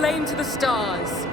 claim to the stars.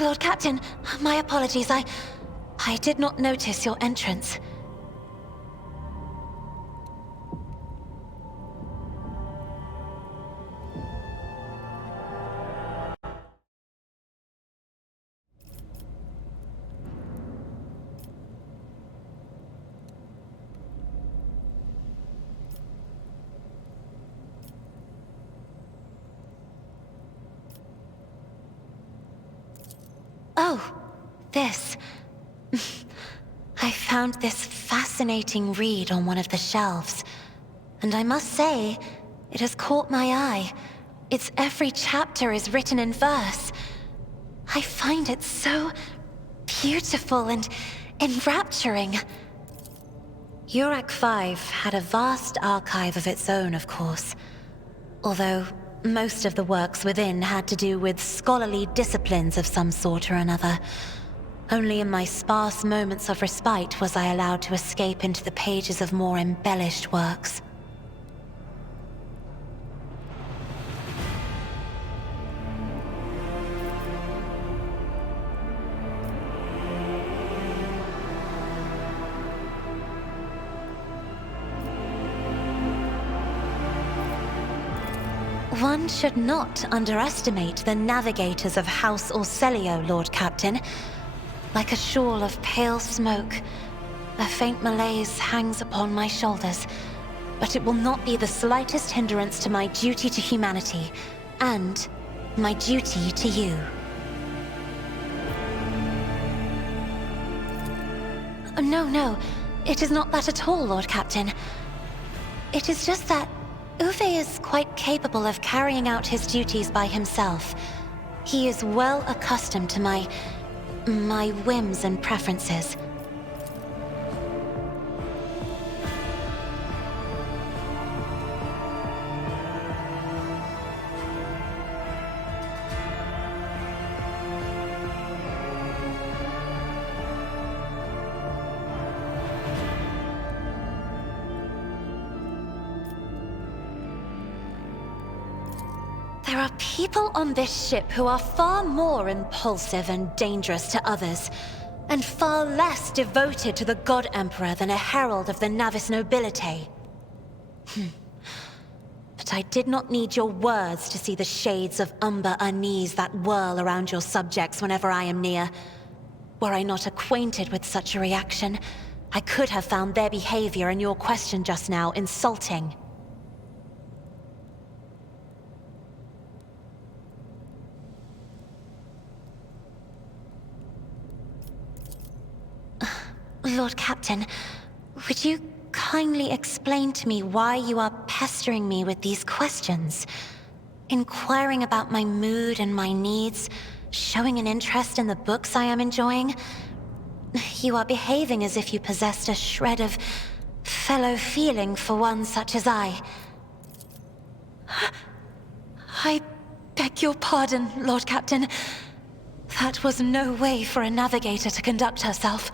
Lord Captain, my apologies. I did not notice your entrance. Oh, this. I found this fascinating read on one of the shelves, and I must say, it has caught my eye. Its every chapter is written in verse. I find it so beautiful and enrapturing. Urak 5 had a vast archive of its own, of course, although most of the works within had to do with scholarly disciplines of some sort or another. Only in my sparse moments of respite was I allowed to escape into the pages of more embellished works. One should not underestimate the navigators of House Orsellio, Lord Captain. Like a shawl of pale smoke, a faint malaise hangs upon my shoulders, but it will not be the slightest hindrance to my duty to humanity, and my duty to you. No, it is not that at all, Lord Captain. It is just that Uwe is quite capable of carrying out his duties by himself. He is well accustomed to my whims and preferences. There are people on this ship who are far more impulsive and dangerous to others, and far less devoted to the God Emperor than a herald of the Navis Nobilite. But I did not need your words to see the shades of umber unease that whirl around your subjects whenever I am near. Were I not acquainted with such a reaction, I could have found their behavior in your question just now insulting. Lord Captain, would you kindly explain to me why you are pestering me with these questions? Inquiring about my mood and my needs, showing an interest in the books I am enjoying? You are behaving as if you possessed a shred of fellow feeling for one such as I. I beg your pardon, Lord Captain. That was no way for a navigator to conduct herself.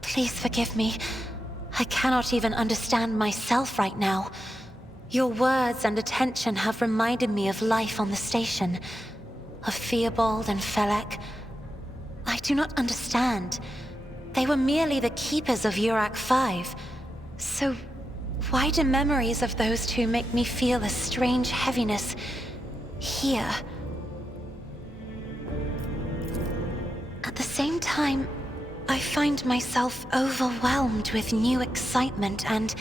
Please forgive me. I cannot even understand myself right now. Your words and attention have reminded me of life on the station, of Theobald and Felek. I do not understand. They were merely the keepers of Urak 5. So why do memories of those two make me feel a strange heaviness here? At the same time, I find myself overwhelmed with new excitement and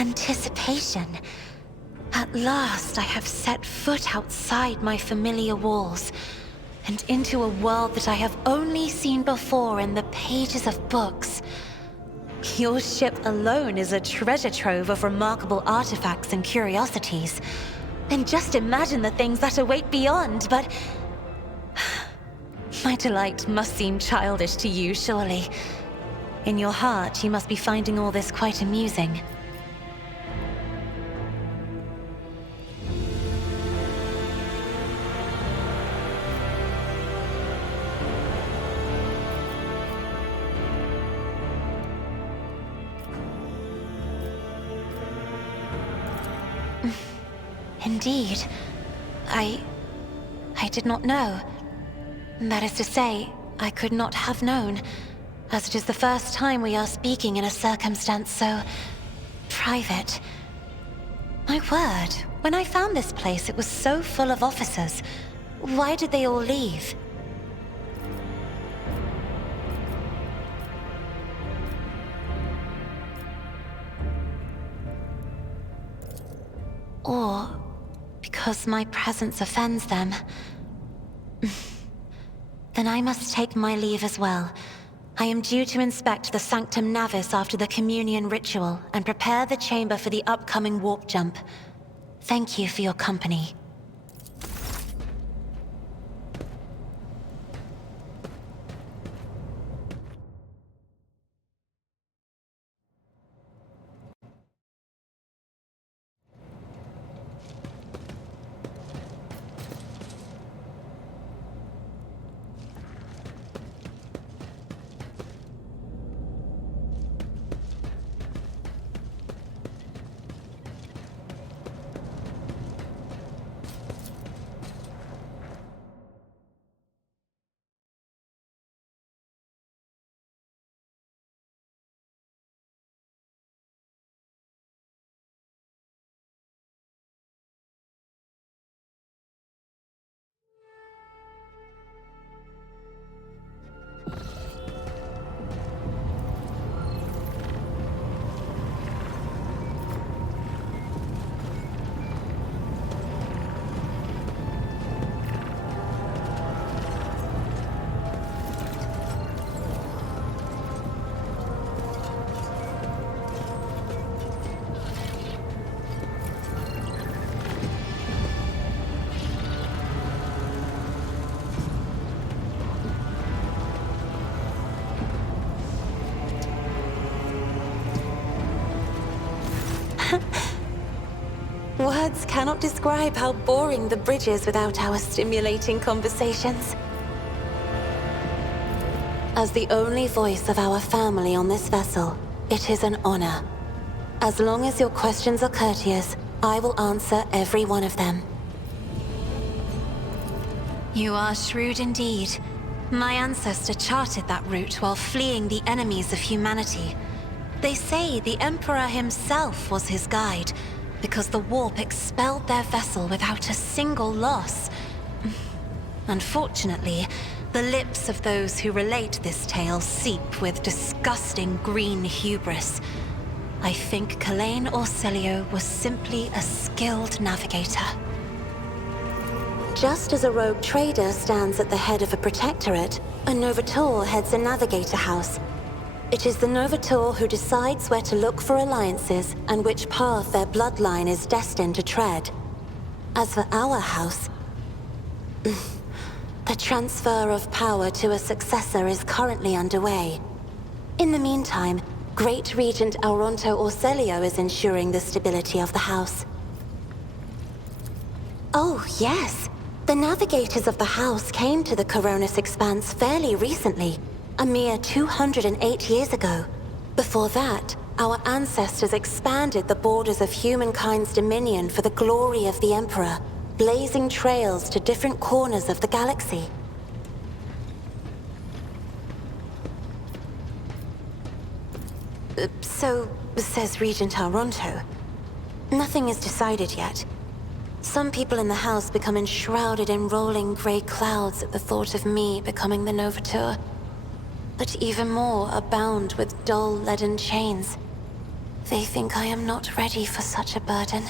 anticipation. At last, I have set foot outside my familiar walls and into a world that I have only seen before in the pages of books. Your ship alone is a treasure trove of remarkable artifacts and curiosities. And just imagine the things that await beyond, but my delight must seem childish to you, surely. In your heart, you must be finding all this quite amusing. Indeed. I did not know. That is to say, I could not have known, as it is the first time we are speaking in a circumstance so private. My word, when I found this place, it was so full of officers. Why did they all leave? Or because my presence offends them. Then I must take my leave as well. I am due to inspect the Sanctum Navis after the communion ritual and prepare the chamber for the upcoming warp jump. Thank you for your company. Words cannot describe how boring the bridge is without our stimulating conversations. As the only voice of our family on this vessel, it is an honor. As long as your questions are courteous, I will answer every one of them. You are shrewd indeed. My ancestor charted that route while fleeing the enemies of humanity. They say the Emperor himself was his guide, because the warp expelled their vessel without a single loss. Unfortunately, the lips of those who relate this tale seep with disgusting green hubris. I think Cassia Orsellio was simply a skilled navigator. Just as a rogue trader stands at the head of a protectorate, a Novator heads a navigator house. It is the Novator who decides where to look for alliances and which path their bloodline is destined to tread. As for our house, the transfer of power to a successor is currently underway. In the meantime, Great Regent Auronto Orsellio is ensuring the stability of the house. Oh, yes. The navigators of the house came to the Coronis Expanse fairly recently. A mere 208 years ago. Before that, our ancestors expanded the borders of humankind's dominion for the glory of the Emperor, blazing trails to different corners of the galaxy. So says Regent Auronto. Nothing is decided yet. Some people in the house become enshrouded in rolling gray clouds at the thought of me becoming the Novator. But even more are bound with dull leaden chains. They think I am not ready for such a burden.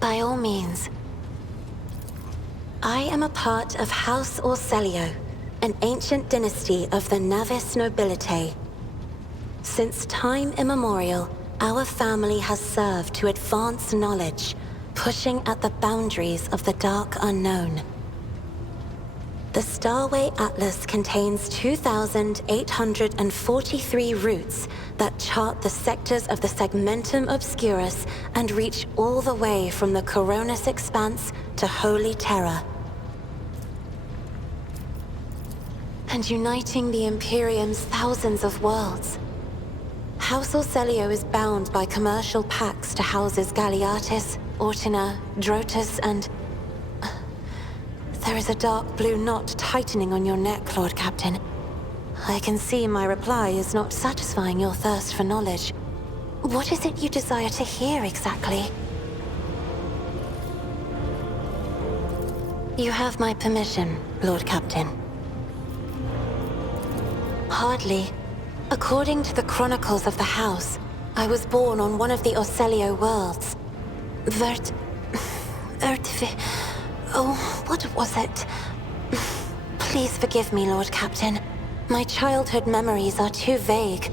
By all means. I am a part of House Orsellio, an ancient dynasty of the Navis nobility. Since time immemorial, our family has served to advance knowledge, pushing at the boundaries of the dark unknown. The Starway Atlas contains 2,843 routes that chart the sectors of the Segmentum Obscurus and reach all the way from the Coronis Expanse to Holy Terra. And uniting the Imperium's thousands of worlds. House Orsellio is bound by commercial pacts to houses Galeatis, Ortina, Drotus, and... There is a dark blue knot tightening on your neck, Lord Captain. I can see my reply is not satisfying your thirst for knowledge. What is it you desire to hear exactly? You have my permission, Lord Captain. Hardly. According to the chronicles of the house, I was born on one of the Orsellio worlds. Oh, what was it? Please forgive me, Lord Captain. My childhood memories are too vague.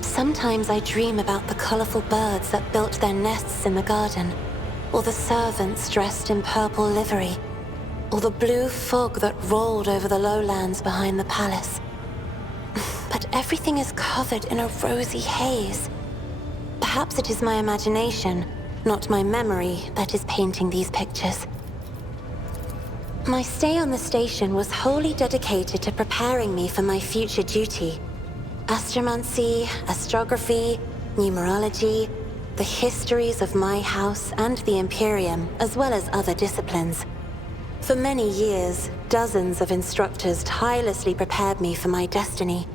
Sometimes I dream about the colorful birds that built their nests in the garden, or the servants dressed in purple livery, or the blue fog that rolled over the lowlands behind the palace. But everything is covered in a rosy haze. Perhaps it is my imagination, not my memory, that is painting these pictures. My stay on the station was wholly dedicated to preparing me for my future duty. Astromancy, astrography, numerology, the histories of my house and the Imperium, as well as other disciplines. For many years, dozens of instructors tirelessly prepared me for my destiny.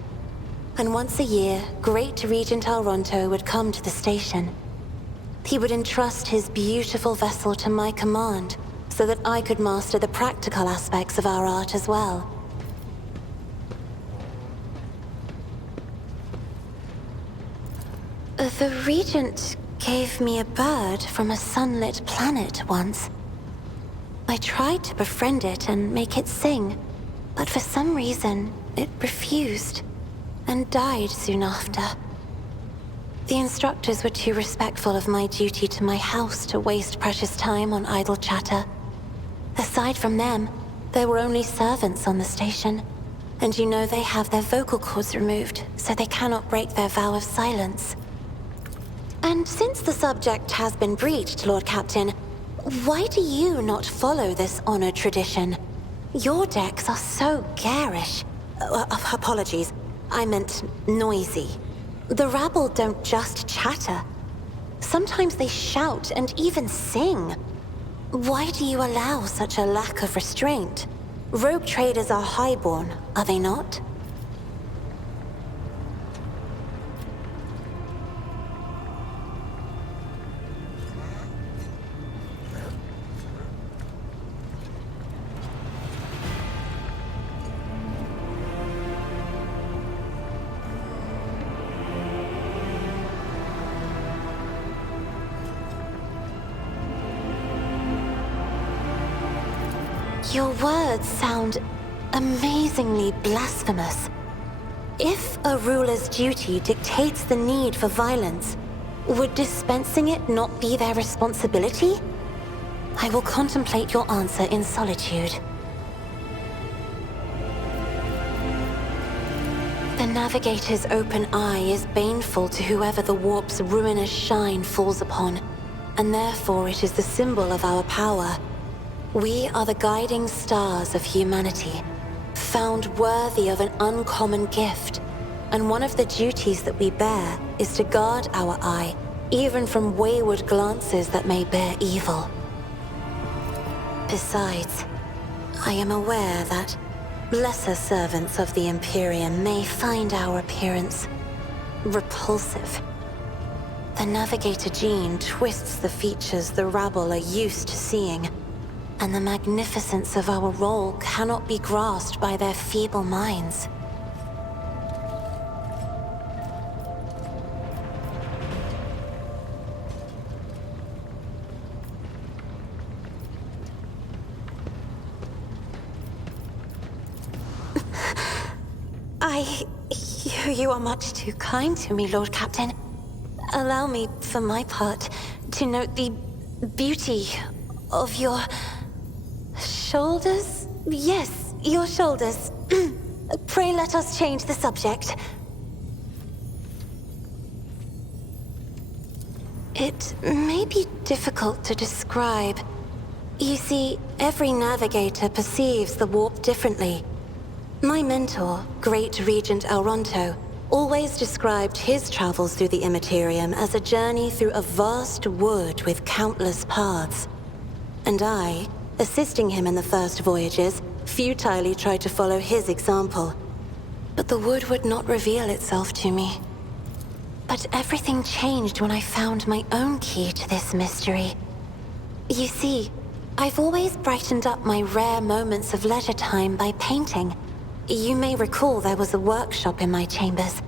And once a year, Great Regent Alronto would come to the station. He would entrust his beautiful vessel to my command, so that I could master the practical aspects of our art as well. The Regent gave me a bird from a sunlit planet once. I tried to befriend it and make it sing, but for some reason, it refused, and died soon after. The instructors were too respectful of my duty to my house to waste precious time on idle chatter. Aside from them, there were only servants on the station, and you know they have their vocal cords removed, so they cannot break their vow of silence. And since the subject has been breached, Lord Captain, why do you not follow this honored tradition? Your decks are so garish. Apologies, I meant noisy. The rabble don't just chatter. Sometimes they shout and even sing. Why do you allow such a lack of restraint? Rogue traders are highborn, are they not? Your words sound amazingly blasphemous. If a ruler's duty dictates the need for violence, would dispensing it not be their responsibility? I will contemplate your answer in solitude. The Navigator's open eye is baneful to whoever the warp's ruinous shine falls upon, and therefore it is the symbol of our power. We are the guiding stars of humanity, found worthy of an uncommon gift, and one of the duties that we bear is to guard our eye, even from wayward glances that may bear evil. Besides, I am aware that lesser servants of the Imperium may find our appearance repulsive. The Navigator gene twists the features the rabble are used to seeing, and the magnificence of our role cannot be grasped by their feeble minds. You are much too kind to me, Lord Captain. Allow me, for my part, to note the beauty of your shoulders? Yes, your shoulders. Pray let us change the subject. It may be difficult to describe. You see, every navigator perceives the warp differently. My mentor, Great Regent Alronto, always described his travels through the Immaterium as a journey through a vast wood with countless paths. And I, assisting him in the first voyages, futilely tried to follow his example. But the wood would not reveal itself to me. But everything changed when I found my own key to this mystery. You see, I've always brightened up my rare moments of leisure time by painting. You may recall there was a workshop in my chambers.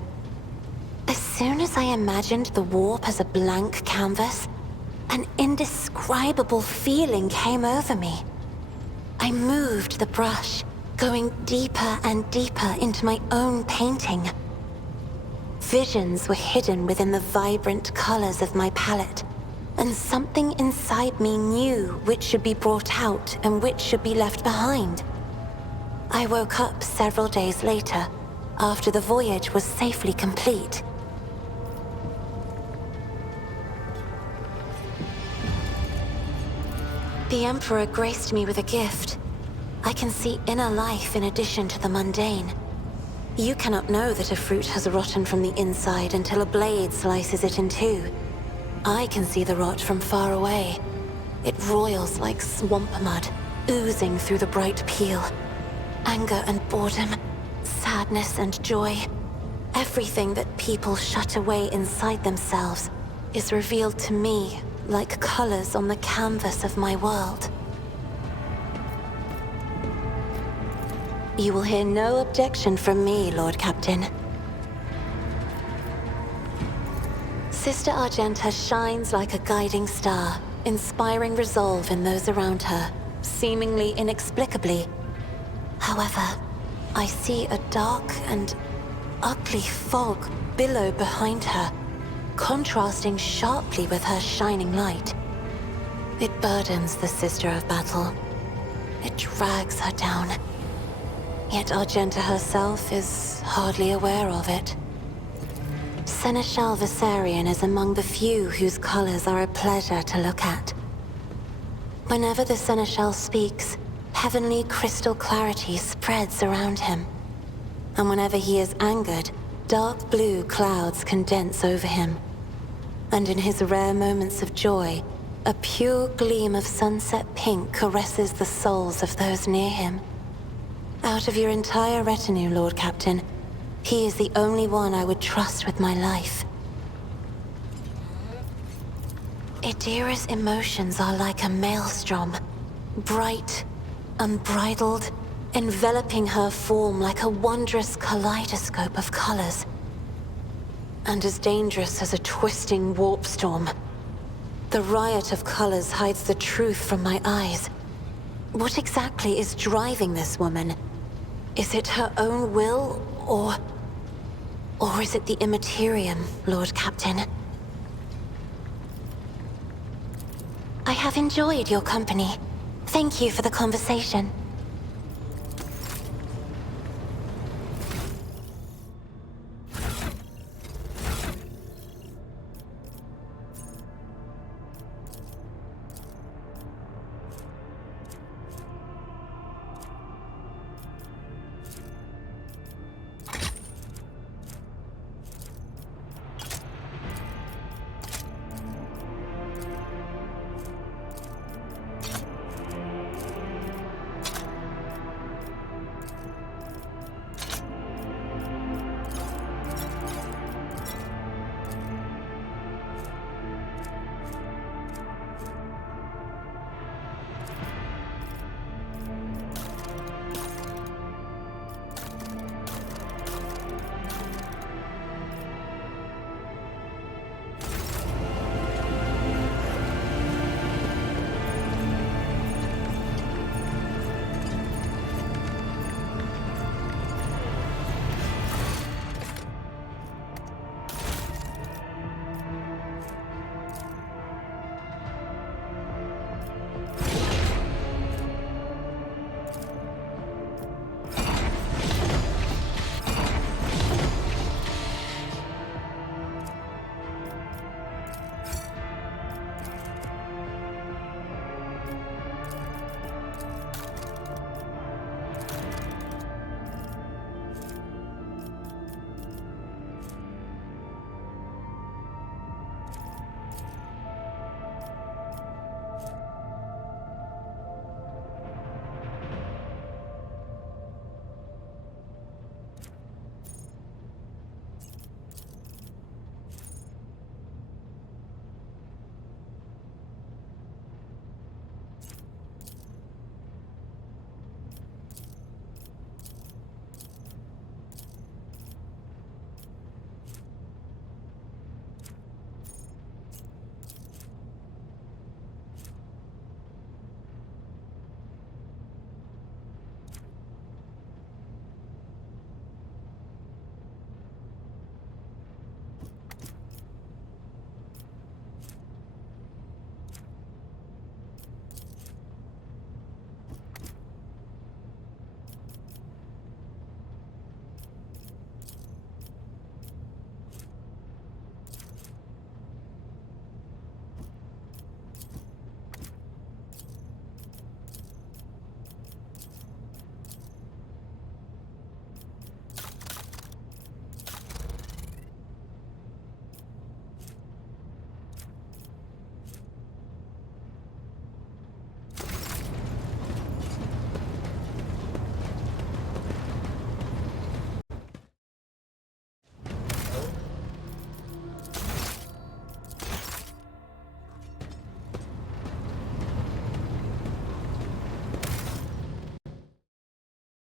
As soon as I imagined the warp as a blank canvas, an indescribable feeling came over me. I moved the brush, going deeper and deeper into my own painting. Visions were hidden within the vibrant colors of my palette, and something inside me knew which should be brought out and which should be left behind. I woke up several days later, after the voyage was safely complete. The Emperor graced me with a gift. I can see inner life in addition to the mundane. You cannot know that a fruit has rotten from the inside until a blade slices it in two. I can see the rot from far away. It roils like swamp mud, oozing through the bright peel. Anger and boredom, sadness and joy. Everything that people shut away inside themselves is revealed to me like colors on the canvas of my world. You will hear no objection from me, Lord Captain. Sister Argenta shines like a guiding star, inspiring resolve in those around her, seemingly inexplicably. However, I see a dark and ugly fog billow behind her, contrasting sharply with her shining light. It burdens the Sister of Battle. It drags her down. Yet Argenta herself is hardly aware of it. Seneschal Viserion is among the few whose colors are a pleasure to look at. Whenever the Seneschal speaks, heavenly crystal clarity spreads around him. And whenever he is angered, dark blue clouds condense over him. And in his rare moments of joy, a pure gleam of sunset pink caresses the souls of those near him. Out of your entire retinue, Lord Captain, he is the only one I would trust with my life. Idira's emotions are like a maelstrom, bright, unbridled, enveloping her form like a wondrous kaleidoscope of colors. And as dangerous as a twisting warp storm. The riot of colors hides the truth from my eyes. What exactly is driving this woman? Is it her own will, or is it the Immaterium, Lord Captain? I have enjoyed your company. Thank you for the conversation.